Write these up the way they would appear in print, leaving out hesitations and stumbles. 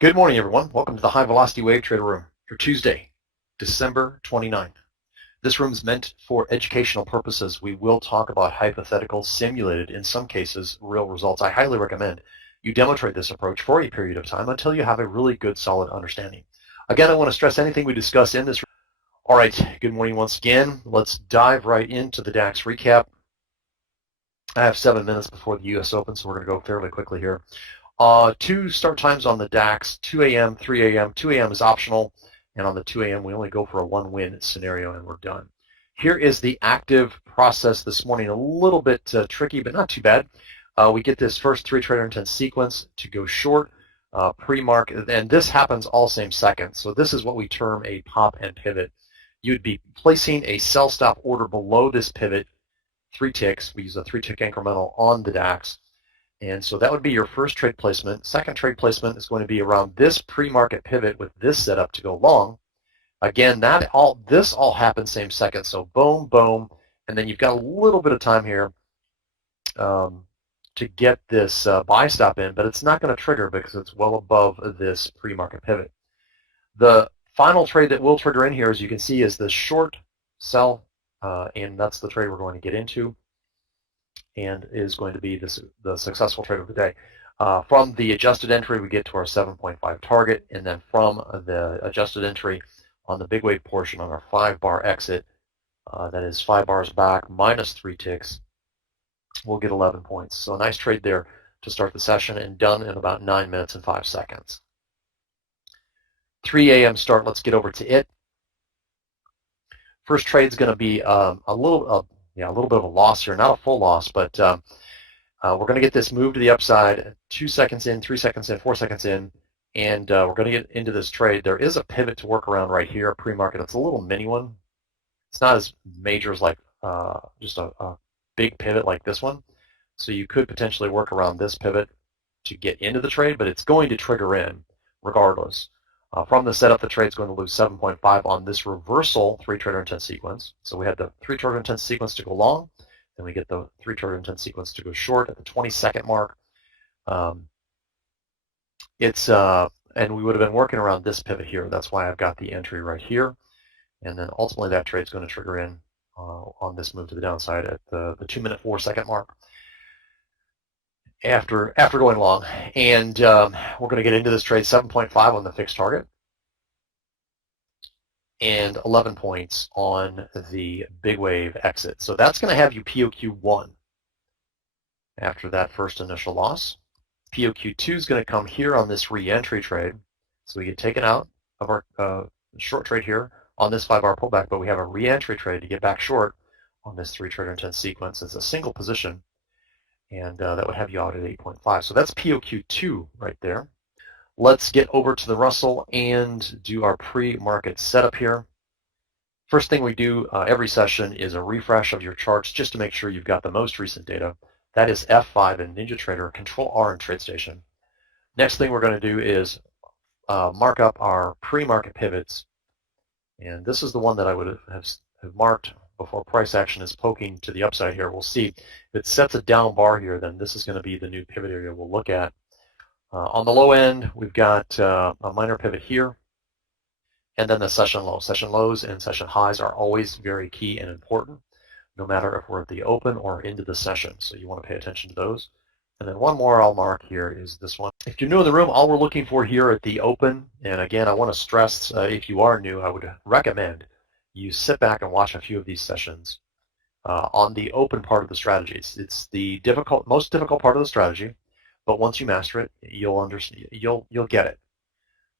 Good morning, everyone. Welcome to the High Velocity Wave Trader Room for Tuesday, December 29th. This room is meant for educational purposes. We will talk about hypothetical, simulated, in some cases, real results. I highly recommend you demonstrate this approach for a period of time until you have a really good, solid understanding. Again, I want to stress anything we discuss in this room. All right, good morning once again. Let's dive right into the DAX recap. I have 7 minutes before the U.S. Open, so we're going to go fairly quickly here. Two start times on the DAX, 2 a.m., 3 a.m. 2 a.m. is optional, and on the 2 a.m. we only go for a one-win scenario, and we're done. Here is the active process this morning. A little bit tricky, but not too bad. We get this first 3-trader intent sequence to go short, pre-mark, and this happens all same second. So this is what we term a pop and pivot. You'd be placing a sell stop order below this pivot, 3 ticks. We use a 3-tick incremental on the DAX. And so that would be your first trade placement. Second trade placement is going to be around this pre-market pivot with this setup to go long. Again, this all happens same second. So boom, boom, and then you've got a little bit of time here to get this buy stop in, but it's not going to trigger because it's well above this pre-market pivot. The final trade that will trigger in here, as you can see, is the short sell, and that's the trade we're going to get into, and is going to be the successful trade of the day. From the adjusted entry, we get to our 7.5 target, and then from the adjusted entry on the big wave portion on our 5-bar exit, that is 5 bars back minus 3 ticks, we'll get 11 points. So a nice trade there to start the session, and done in about 9 minutes and 5 seconds. 3 a.m. start, let's get over to it. First trade's going to be a little bit of a loss here, not a full loss, but we're going to get this move to the upside 2 seconds in, 3 seconds in, 4 seconds in, and we're going to get into this trade. There is a pivot to work around right here, pre-market. It's a little mini one. It's not as major as like just a big pivot like this one. So you could potentially work around this pivot to get into the trade, but it's going to trigger in regardless. From the setup, the trade's going to lose 7.5 on this reversal 3-trader intent sequence. So we had the 3-trader intent sequence to go long, then we get the 3-trader intent sequence to go short at the 20-second mark. And we would have been working around this pivot here. That's why I've got the entry right here. And then ultimately that trade's going to trigger in on this move to the downside at the 2-minute 4-second mark after going long. And we're going to get into this trade 7.5 on the fixed target and 11 points on the big wave exit. So that's going to have you POQ1 after that first initial loss. POQ2 is going to come here on this re-entry trade. So we get taken out of our short trade here on this 5-bar pullback, but we have a re-entry trade to get back short on this 3-trader intent sequence. It's a single position, and that would have you out at 8.5. So that's POQ2 right there. Let's get over to the Russell and do our pre-market setup here. First thing we do every session is a refresh of your charts just to make sure you've got the most recent data. That is F5 in NinjaTrader, Control-R in TradeStation. Next thing we're going to do is mark up our pre-market pivots. And this is the one that I would have marked before price action is poking to the upside here. We'll see if it sets a down bar here, then this is going to be the new pivot area we'll look at. On the low end, we've got a minor pivot here, and then the session low. Session lows and session highs are always very key and important, no matter if we're at the open or into the session. So you want to pay attention to those. And then one more I'll mark here is this one. If you're new in the room, all we're looking for here at the open, and again, I want to stress, if you are new, I would recommend you sit back and watch a few of these sessions on the open part of the strategy. It's the most difficult part of the strategy, but once you master it, you'll understand. You'll get it.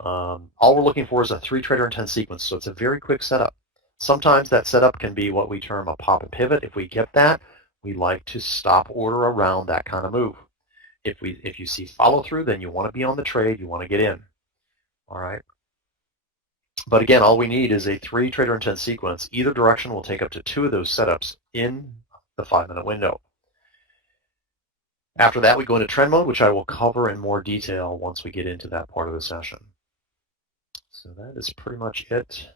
All we're looking for is a 3-trader intent sequence, so it's a very quick setup. Sometimes that setup can be what we term a pop and pivot. If we get that, we like to stop order around that kind of move. If you see follow through, then you want to be on the trade. You want to get in. All right. But again, all we need is a 3-trader intent sequence. Either direction will take up to 2 of those setups in the 5-minute window. After that, we go into trend mode, which I will cover in more detail once we get into that part of the session. So that is pretty much it.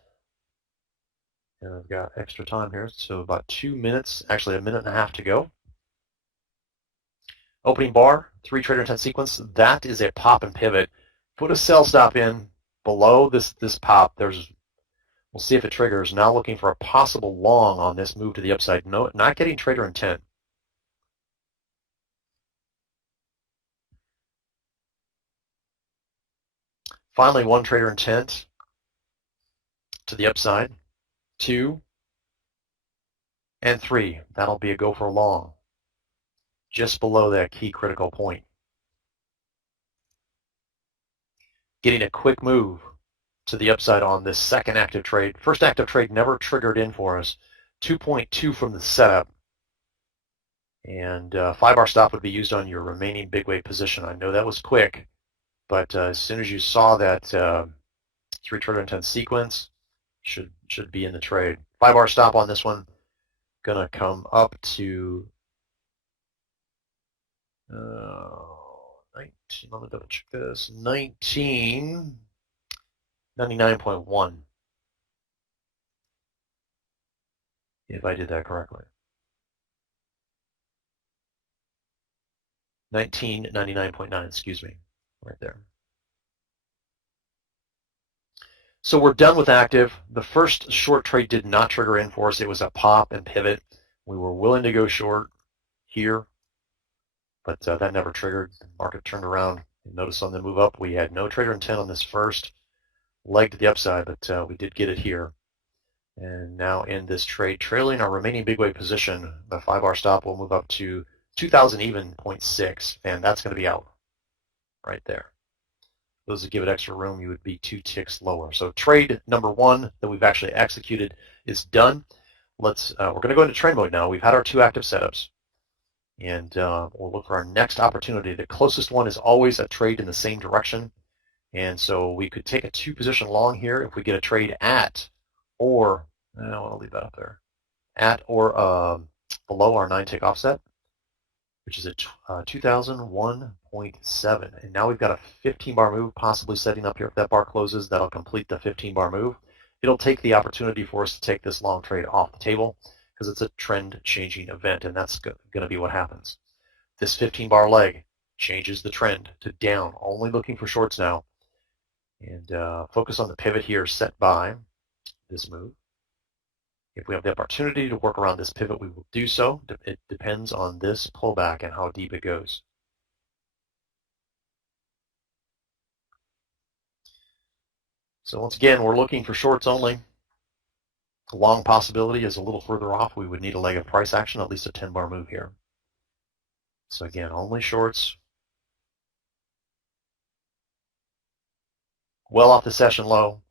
And I've got extra time here, so about 2 minutes, actually 1.5 minutes to go. Opening bar, 3-trader intent sequence, that is a pop and pivot. Put a sell stop in below this pop. We'll see if it triggers. Now looking for a possible long on this move to the upside. No, not getting trader intent. Finally, one trader intent to the upside. 2 and 3. That'll be a go for a long. Just below that key critical point. Getting a quick move to the upside on this second active trade. First active trade never triggered in for us. 2.2 from the setup. And 5-bar stop would be used on your remaining big wave position. I know that was quick, but as soon as you saw that 3 trader intent sequence, should be in the trade. 5-bar stop on this one, gonna come up to 19. Let me double check this. 1999.1. If I did that correctly. 1999.9, excuse me, right there. So we're done with active. The first short trade did not trigger in for us. It was a pop and pivot. We were willing to go short here, but that never triggered. The market turned around. Notice on the move up, we had no trader intent on this first leg to the upside, but we did get it here. And now in this trade, trailing our remaining big wave position, the 5-bar stop will move up to 2000 even 0.6, and that's going to be out right there. Those that give it extra room, you would be 2 ticks lower. So trade number 1 that we've actually executed is done. We're going to go into trend mode now. We've had our 2 active setups, and we'll look for our next opportunity. The closest one is always a trade in the same direction, and so we could take a 2 position long here if we get a trade at or I want to leave that up there, at or below our 9 tick offset, which is at 2001.7. And now we've got a 15-bar move possibly setting up here. If that bar closes, that'll complete the 15-bar move. It'll take the opportunity for us to take this long trade off the table because it's a trend-changing event, and that's going to be what happens. This 15-bar leg changes the trend to down, only looking for shorts now. And focus on the pivot here set by this move. If we have the opportunity to work around this pivot, we will do so. It depends on this pullback and how deep it goes. So once again, we're looking for shorts only. The long possibility is a little further off. We would need a leg of price action, at least a 10-bar move here. So again, only shorts. Well off the session low.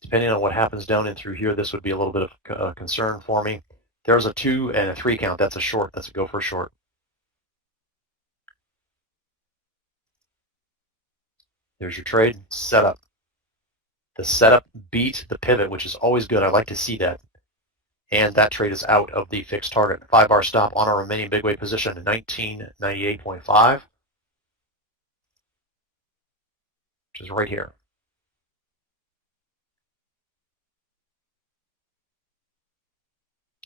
Depending on what happens down in through here, this would be a little bit of concern for me. There's a 2 and a 3 count. That's a short. That's a go for a short. There's your trade setup. The setup beat the pivot, which is always good. I like to see that. And that trade is out of the fixed target. 5-bar stop on our remaining big wave position, 1998.5, which is right here.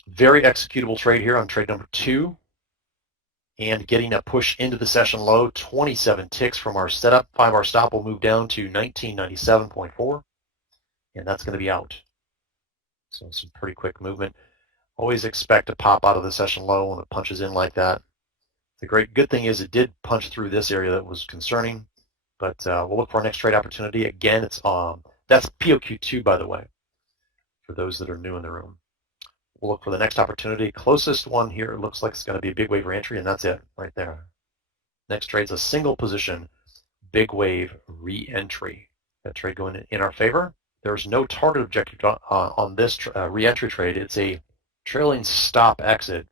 Very executable trade here on trade number 2. And getting a push into the session low, 27 ticks from our setup. 5-bar stop will move down to 1997.4. And that's going to be out. So some pretty quick movement. Always expect to pop out of the session low when it punches in like that. The good thing is it did punch through this area that was concerning. But we'll look for our next trade opportunity. Again, it's that's POQ2, by the way, for those that are new in the room. We'll look for the next opportunity. Closest one here looks like it's going to be a big wave re-entry, and that's it right there. Next trade's a single position big wave re-entry. That trade going in our favor. There's no target objective on this re-entry trade. It's a trailing stop exit.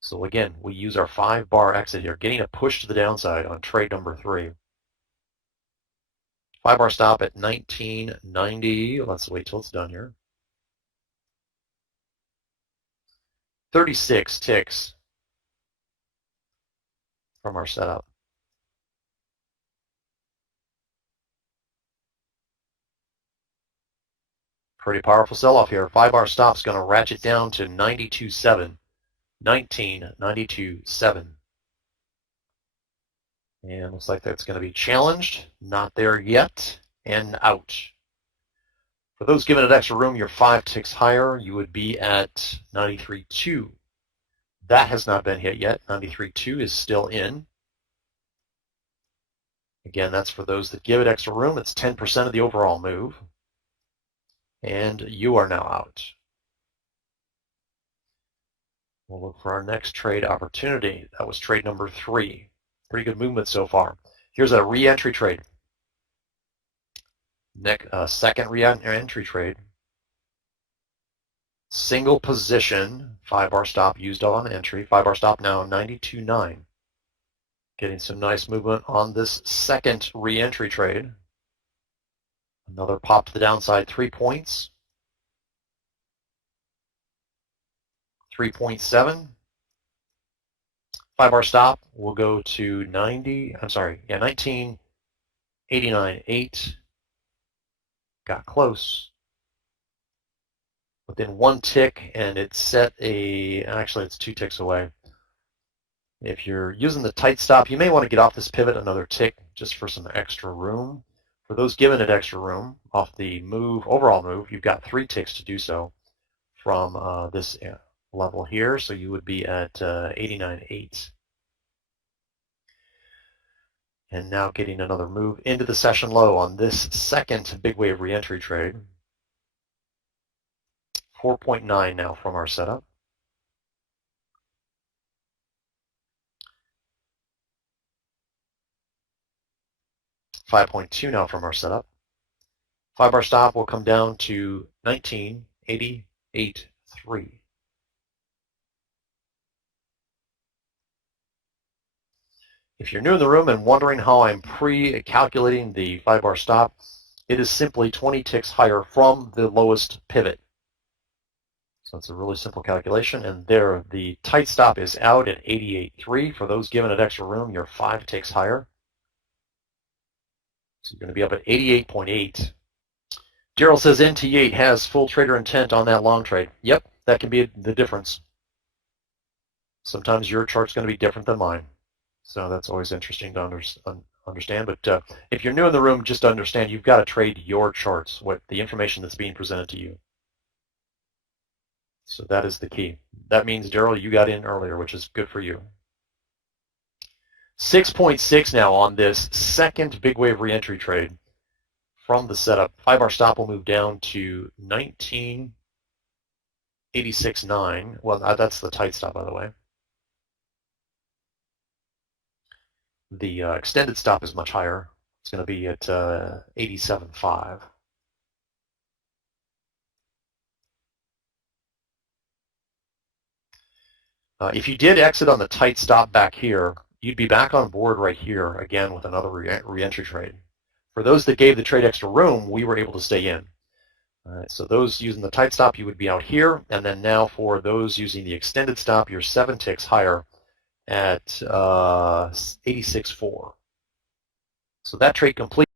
So again, we use our 5-bar exit here, getting a push to the downside on trade number 3. 5-bar stop at 1990. Let's wait till it's done here. 36 ticks from our setup. Pretty powerful sell-off here. 5-bar stop's going to ratchet down to 92.7. 1992.7. And looks like that's going to be challenged. Not there yet. And out. For those giving it extra room, you're 5 ticks higher. You would be at 93.2. That has not been hit yet. 93.2 is still in. Again, that's for those that give it extra room. It's 10% of the overall move. And you are now out. We'll look for our next trade opportunity. That was trade number 3. Pretty good movement so far. Here's a re-entry trade. Second re-entry trade. Single position, 5-bar stop used on entry. 5-bar stop now, 92.9. Getting some nice movement on this second re-entry trade. Another pop to the downside, 3 points. 3.7. 5-bar stop will go to 19.89.8. Got close. Within 1 tick, and it's set actually it's 2 ticks away. If you're using the tight stop, you may want to get off this pivot another tick just for some extra room. For those giving it extra room off the overall move, you've got 3 ticks to do so from this level here, so you would be at 89.8. And now getting another move into the session low on this second big wave reentry trade. 4.9 now from our setup. $5.2 now from our setup. 5-bar stop will come down to 19.88.3. If you're new in the room and wondering how I'm pre-calculating the 5-bar stop, it is simply 20 ticks higher from the lowest pivot. So it's a really simple calculation, and there the tight stop is out at 88.3. For those giving it extra room, you're 5 ticks higher. So you're going to be up at 88.8. Gerald says NT8 has full trader intent on that long trade. Yep, that can be the difference. Sometimes your chart's going to be different than mine. So that's always interesting to understand. But if you're new in the room, just understand you've got to trade your charts, the information that's being presented to you. So that is the key. That means, Daryl, you got in earlier, which is good for you. 6.6 now on this second big wave reentry trade from the setup. 5-bar stop will move down to 19.86.9. Well, that's the tight stop, by the way. The extended stop is much higher. It's going to be at 87.5. If you did exit on the tight stop back here, you'd be back on board right here again with another re-entry trade. For those that gave the trade extra room, we were able to stay in. So those using the tight stop, you would be out here, and then now for those using the extended stop, you're 7 ticks higher at 86.4. So that trade complete.